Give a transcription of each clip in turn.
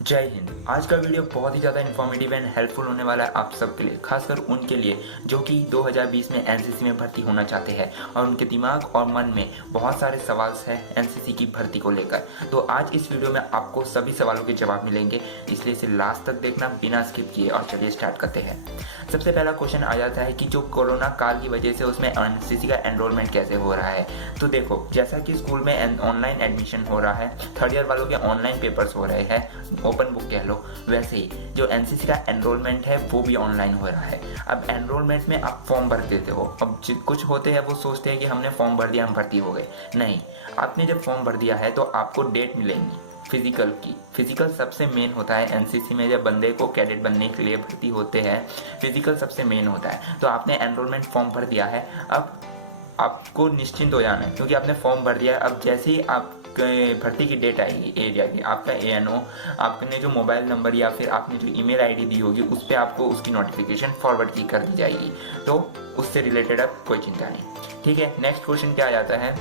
जय हिंद। आज का वीडियो बहुत ही ज़्यादा इन्फॉर्मेटिव एंड हेल्पफुल होने वाला है आप सबके लिए, खासकर उनके लिए जो कि 2020 में एनसीसी में भर्ती होना चाहते हैं और उनके दिमाग और मन में बहुत सारे सवाल हैं एनसीसी की भर्ती को लेकर। तो आज इस वीडियो में आपको सभी सवालों के जवाब मिलेंगे, इसलिए इसे लास्ट तक देखना बिना स्किप किए। और चलिए स्टार्ट करते हैं। सबसे पहला क्वेश्चन आ जाता है कि जो कोरोना काल की वजह से उसमें एनसीसी का एनरोलमेंट कैसे हो रहा है। तो देखो, जैसा कि स्कूल में ऑनलाइन एडमिशन हो रहा है, थर्ड ईयर वालों के ऑनलाइन पेपर्स हो रहे हैं, ओपन बुक कह लो, वैसे ही जो एनसीसी का एनरोलमेंट है वो भी ऑनलाइन हो रहा है। अब एनरोलमेंट में आप फॉर्म भर देते हो। अब कुछ होते हैं वो सोचते हैं कि हमने फॉर्म भर दिया, हम भर्ती हो गए। नहीं, आपने जब फॉर्म भर दिया है तो आपको डेट मिलेंगी फिजिकल की। फिजिकल सबसे मेन होता है एनसीसी में, जब बंदे को कैडेट बनने के लिए भर्ती होते हैं फिजिकल सबसे मेन होता है। तो आपने एनरोलमेंट फॉर्म भर दिया है, अब आपको निश्चिंत हो जाना है क्योंकि आपने फॉर्म भर दिया है। अब जैसे ही आप भर्ती की डेट आएगी एरिया की, आपका एएनओ, आपने जो मोबाइल नंबर या फिर आपने जो ईमेल आईडी दी होगी उस पर आपको उसकी नोटिफिकेशन फॉरवर्ड की कर दी जाएगी। तो उससे रिलेटेड अब कोई चिंता नहीं। ठीक है, नेक्स्ट क्वेश्चन क्या आ जाता है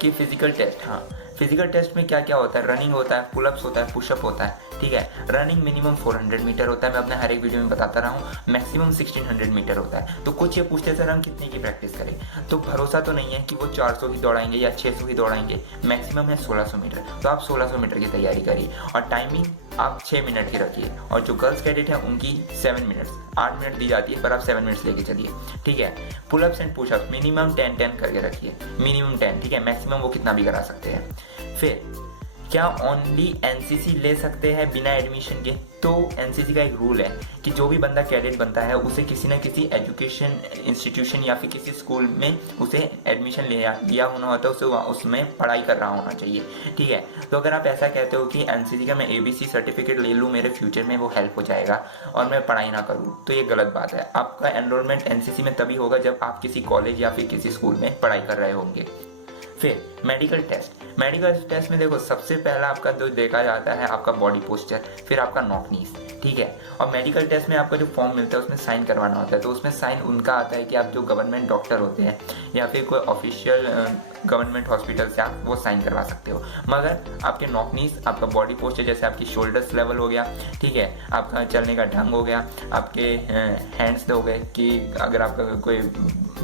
कि फिजिकल टेस्ट। हाँ, फिजिकल टेस्ट में क्या क्या होता है? रनिंग होता है, पुलअप्स होता है, पुशअप होता है। ठीक है, रनिंग मिनिमम 400 मीटर होता है, मैं अपने हर एक वीडियो में बताता रहा हूँ। मैक्सिमम 1600 मीटर होता है। तो कुछ ये पूछते सर हम कितने की प्रैक्टिस करें, तो भरोसा तो नहीं है कि वो 400 की दौड़ाएंगे या 600 की दौड़ाएंगे। मैक्सिमम है 1600 मीटर, तो आप 1600 मीटर की तैयारी करिए और टाइमिंग आप 6 मिनट की रखिए। और जो गर्ल्स कैडेट है उनकी 7 मिनट्स, 8 मिनट दी जाती है पर आप 7 मिनट्स लेके चलिए। ठीक है, पुलअप्स एंड पुशअप्स मिनिमम 10 करके रखिए, मिनिमम 10। ठीक है, मैक्सिमम वो कितना भी करा सकते हैं। फिर क्या ओनली एनसीसी ले सकते हैं बिना एडमिशन के? तो एनसीसी का एक रूल है कि जो भी बंदा कैडेट बनता है उसे किसी न किसी एजुकेशन इंस्टीट्यूशन या फिर किसी स्कूल में उसे एडमिशन लिया होना होता है, उसे उसमें पढ़ाई कर रहा होना चाहिए। ठीक है, तो अगर आप ऐसा कहते हो कि एनसीसी का मैं एबीसी सर्टिफिकेट ले लूँ, मेरे फ्यूचर में वो हेल्प हो जाएगा और मैं पढ़ाई ना करूँ, तो ये गलत बात है। आपका एनरोलमेंट एनसीसी में तभी होगा जब आप किसी कॉलेज या फिर किसी स्कूल में पढ़ाई कर रहे होंगे। फिर मेडिकल टेस्ट। मेडिकल टेस्ट में देखो, सबसे पहला आपका जो देखा जाता है आपका बॉडी पोस्चर, फिर आपका नॉक नीज। ठीक है, और मेडिकल टेस्ट में आपका जो फॉर्म मिलता है उसमें साइन करवाना होता है। तो उसमें साइन उनका आता है कि आप जो गवर्नमेंट डॉक्टर होते हैं या फिर कोई ऑफिशियल गवर्नमेंट हॉस्पिटल से आप वो साइन करवा सकते हो। मगर आपके नॉक नीज, आपका बॉडी पोस्चर, जैसे आपकी शोल्डर्स लेवल हो गया, ठीक है, आपका चलने का ढंग हो गया, आपके हैंड्स हो गए कि अगर आपका कोई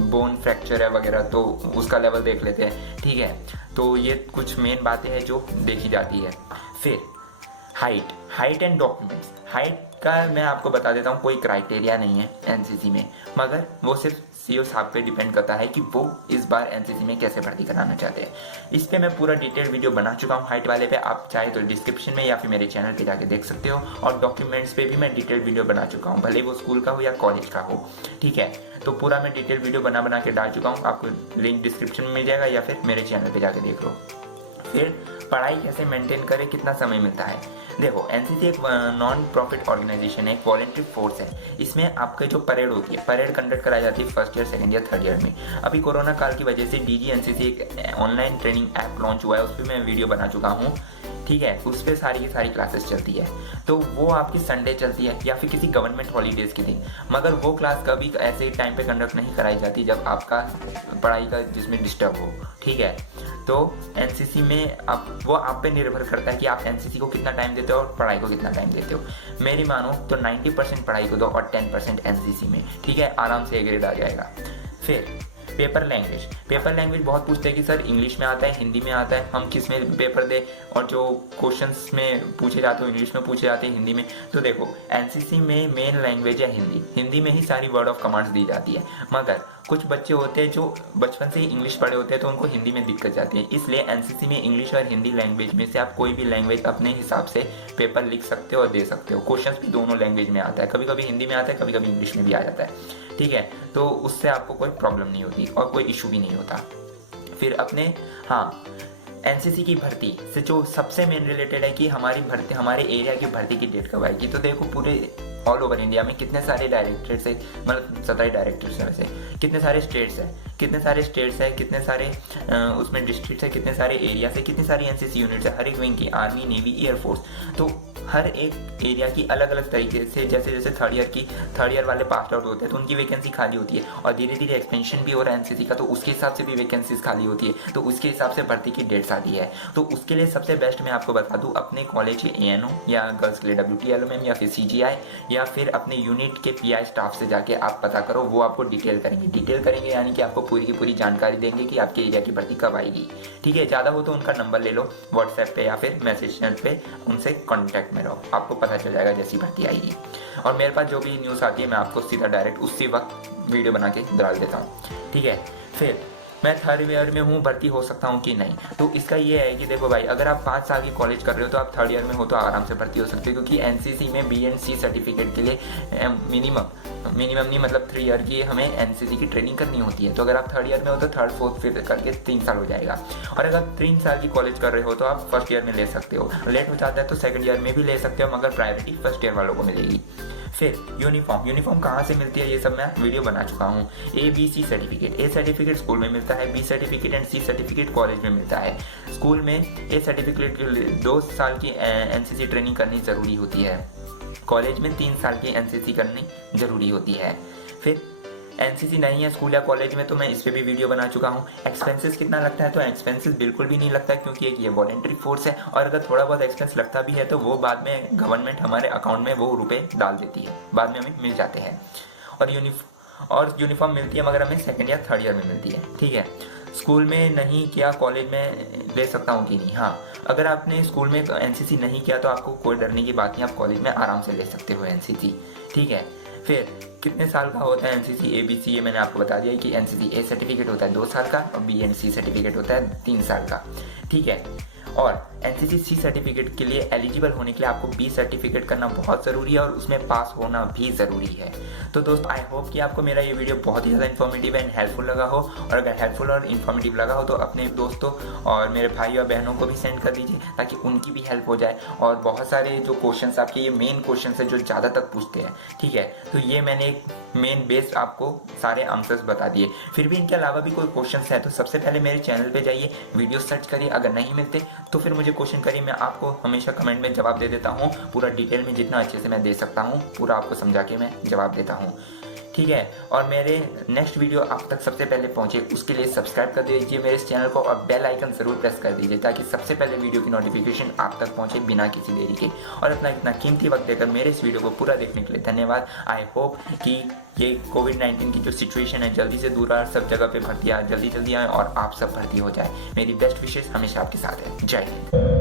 बोन फ्रैक्चर है वगैरह तो उसका लेवल देख लेते हैं। ठीक है, तो ये कुछ मेन बातें हैं जो देखी जाती है। फिर हाइट एंड डॉक्यूमेंट्स। हाइट का मैं आपको बता देता हूँ, कोई क्राइटेरिया नहीं है एनसीसी में, मगर वो सिर्फ सीओ साहब पे डिपेंड करता है कि वो इस बार एनसीसी में कैसे भर्ती कराना चाहते हैं। इस पे मैं पूरा डिटेल वीडियो बना चुका हूँ हाइट वाले पे, आप चाहे तो डिस्क्रिप्शन में या फिर मेरे चैनल पे जाके देख सकते हो। और डॉक्यूमेंट्स पे भी मैं डिटेल वीडियो बना चुका हूँ, भले वो स्कूल का हो या कॉलेज का हो। ठीक है, तो पूरा मैं डिटेल वीडियो बना के डाल चुका हूँ, आपको लिंक डिस्क्रिप्शन में मिल जाएगा या फिर मेरे चैनल पर जाके देख लो। फिर पढ़ाई कैसे मेंटेन करें, कितना समय मिलता है? देखो, एनसीसी एक नॉन प्रॉफिट ऑर्गेनाइजेशन है, एक वॉलेंट्री फोर्स है। इसमें आपके जो परेड होती है, परेड कंडक्ट कराई जाती है first year, second year, third year में। अभी कोरोना काल की वजह से डीजी एनसीसी एक ऑनलाइन ट्रेनिंग ऐप लॉन्च हुआ है, उस पर मैं वीडियो बना चुका हूँ। ठीक है, उस पर सारी की सारी क्लासेस चलती है। तो वो आपकी संडे चलती है या फिर किसी गवर्नमेंट हॉलीडेज के दिन, मगर वो क्लास कभी ऐसे टाइम पे कंडक्ट नहीं कराई जाती जब आपका पढ़ाई का जिसमें डिस्टर्ब हो। ठीक है, तो एनसीसी में वो आप पे निर्भर करता है कि आप एनसीसी को कितना टाइम देते हो और पढ़ाई को कितना टाइम देते हो। मेरी मानो तो 90% पढ़ाई को दो और 10% एनसीसी में। ठीक है, आराम से ग्रेड आ जाएगा। फिर पेपर लैंग्वेज बहुत पूछते हैं कि सर इंग्लिश में आता है, हिंदी में आता है, हम किस में पेपर दें, और जो क्वेश्चंस में पूछे जाते हैं इंग्लिश में पूछे जाते हैं हिंदी में। तो देखो, एनसीसी में मेन लैंग्वेज है हिंदी, हिंदी में ही सारी वर्ड ऑफ कमांड्स दी जाती है। मगर कुछ बच्चे होते हैं जो बचपन से ही इंग्लिश पढ़े होते हैं तो उनको हिंदी में दिक्कत जाती है, इसलिए एनसीसी में इंग्लिश और हिंदी लैंग्वेज में से आप कोई भी लैंग्वेज अपने हिसाब से पेपर लिख सकते हो और दे सकते हो। क्वेश्चंस भी दोनों लैंग्वेज में आता है, कभी कभी हिंदी में आता है, कभी कभी इंग्लिश में भी आ जाता है। ठीक है, तो उससे आपको कोई प्रॉब्लम नहीं होती और कोई इशू भी नहीं होता। फिर अपने एनसीसी की भर्ती से जो सबसे मेन रिलेटेड है कि हमारी भर्ती, हमारे एरिया की भर्ती की डेट कब आएगी। तो देखो, पूरे ऑल ओवर इंडिया में कितने सारे डायरेक्टरेट्स है, मतलब 17 डायरेक्टरेट्स हैं, वैसे कितने सारे स्टेट्स हैं, कितने सारे उसमें डिस्ट्रिक्ट्स है, कितने सारे एरिया है, कितनी सारी एनसीसी यूनिट्स है, हर एक विंग की, आर्मी, नेवी, एयरफोर्स। तो हर एक एरिया की अलग अलग तरीके से, जैसे जैसे थर्ड ईयर वाले पास आउट होते हैं तो उनकी वैकेंसी खाली होती है, और धीरे धीरे एक्सपेंशन भी हो रहा है एनसीसी का, तो उसके हिसाब से भी वैकेंसीज खाली होती है, तो उसके हिसाब से भर्ती की डेट्स आती है। तो उसके लिए सबसे बेस्ट मैं आपको बता दूं, अपने कॉलेज के ANO या गर्ल्स के लिए WTLO या फिर CGI या फिर अपने यूनिट के PI स्टाफ से जाके आप पता करो, वो आपको डिटेल करेंगे यानी कि आपको पूरी की पूरी जानकारी देंगे कि आपके एरिया की भर्ती कब आएगी। ठीक है, ज़्यादा हो तो उनका नंबर ले लो व्हाट्सएप पे या फिर मैसेज पे, उनसे कॉन्टैक्ट में रहो, आपको पता चल जाएगा जैसी भर्ती आएगी। और मेरे पास जो भी न्यूज़ आती है मैं आपको सीधा डायरेक्ट उसी वक्त वीडियो बना के डाल देता हूँ। ठीक है, फिर मैं थर्ड ईयर में हूँ, भर्ती हो सकता हूँ कि नहीं, तो इसका ये है कि देखो भाई, अगर आप 5 साल की कॉलेज कर रहे हो तो आप थर्ड ईयर में हो तो आराम से भर्ती हो सकते हो, क्योंकि एनसीसी में B and C सर्टिफिकेट के लिए मिनिमम नहीं मतलब 3 ईयर की हमें एनसीसी की ट्रेनिंग करनी होती है। तो अगर आप थर्ड ईयर में हो तो थर्ड फोर्थ फिफ्थ करके 3 साल हो जाएगा। और अगर 3 साल की कॉलेज कर रहे हो तो आप फर्स्ट ईयर में ले सकते हो, लेट हो जाता है तो सेकंड ईयर में भी ले सकते हो, मगर प्रायोरिटी फर्स्ट ईयर वालों को मिलेगी। फिर यूनिफॉर्म कहाँ से मिलती है, ये सब मैं वीडियो बना चुका हूँ। ABC certificate, A certificate school में मिलता है, B certificate and C certificate college में मिलता है। स्कूल में A सर्टिफिकेट के लिए 2 साल की एनसीसी ट्रेनिंग करनी ज़रूरी होती है, कॉलेज में 3 साल की एनसीसी करनी ज़रूरी होती है। फिर एनसीसी नहीं है स्कूल या कॉलेज में तो मैं इस पर भी वीडियो बना चुका हूँ। एक्सपेंसेस कितना लगता है, तो एक्सपेंसेस बिल्कुल भी नहीं लगता है, क्योंकि एक ये वॉलेंट्री फोर्स है, और अगर थोड़ा बहुत एक्सपेंस लगता भी है तो वो बाद में गवर्नमेंट हमारे अकाउंट में वो रुपए डाल देती है, बाद में हमें मिल जाते हैं। और यूनिफॉर्म मिलती है मगर हमें सेकेंड या थर्ड ईयर में मिलती है। ठीक है, स्कूल में नहीं किया कॉलेज में ले सकता हूँ कि नहीं, हाँ, अगर आपने स्कूल में एनसीसी नहीं किया तो आपको कोई डरने की बात नहीं, आप कॉलेज में आराम से ले सकते हो एनसीसी। ठीक है, फिर कितने साल का होता है एनसीसी ABC, ये मैंने आपको बता दिया कि एनसीसी A सर्टिफिकेट होता है 2 साल का और B and C सर्टिफिकेट होता है 3 साल का। ठीक है, और एनसीसी C सर्टिफिकेट के लिए एलिजिबल होने के लिए आपको B सर्टिफिकेट करना बहुत ज़रूरी है और उसमें पास होना भी ज़रूरी है। तो दोस्तों, आई होप कि आपको मेरा ये वीडियो बहुत ही ज़्यादा इन्फॉर्मेटिव एंड हेल्पफुल लगा हो, और अगर हेल्पफुल और इन्फॉर्मेटिव लगा हो तो अपने दोस्तों और मेरे भाई और बहनों को भी सेंड कर दीजिए ताकि उनकी भी हेल्प हो जाए। और बहुत सारे जो क्वेश्चंस आपके ये मेन क्वेश्चंस है जो ज़्यादा तक पूछते हैं, ठीक है, तो ये मैंने एक मेन बेस्ड आपको सारे आंसर्स बता दिए। फिर भी इनके अलावा भी कोई क्वेश्चंस है तो सबसे पहले मेरे चैनल पे जाइए, वीडियो सर्च करिए, अगर नहीं मिलते तो फिर मुझे क्वेश्चन करिए, मैं आपको हमेशा कमेंट में जवाब दे देता हूँ, पूरा डिटेल में जितना अच्छे से मैं दे सकता हूँ पूरा आपको समझा के मैं जवाब देता हूँ। ठीक है, और मेरे नेक्स्ट वीडियो आप तक सबसे पहले पहुंचे उसके लिए सब्सक्राइब कर दीजिए मेरे इस चैनल को और बेल आइकन ज़रूर प्रेस कर दीजिए ताकि सबसे पहले वीडियो की नोटिफिकेशन आप तक पहुंचे बिना किसी देरी के। और अपना इतना कीमती वक्त देकर मेरे इस वीडियो को पूरा देखने के लिए धन्यवाद। आई होप कि ये कोविड-19 की जो सिचुएशन है जल्दी से दूर आए, सब जगह पे भर्ती जल्दी आए और आप सब भर्ती हो जाए। मेरी बेस्ट विशेष हमेशा आपके साथ है। जय हिंद।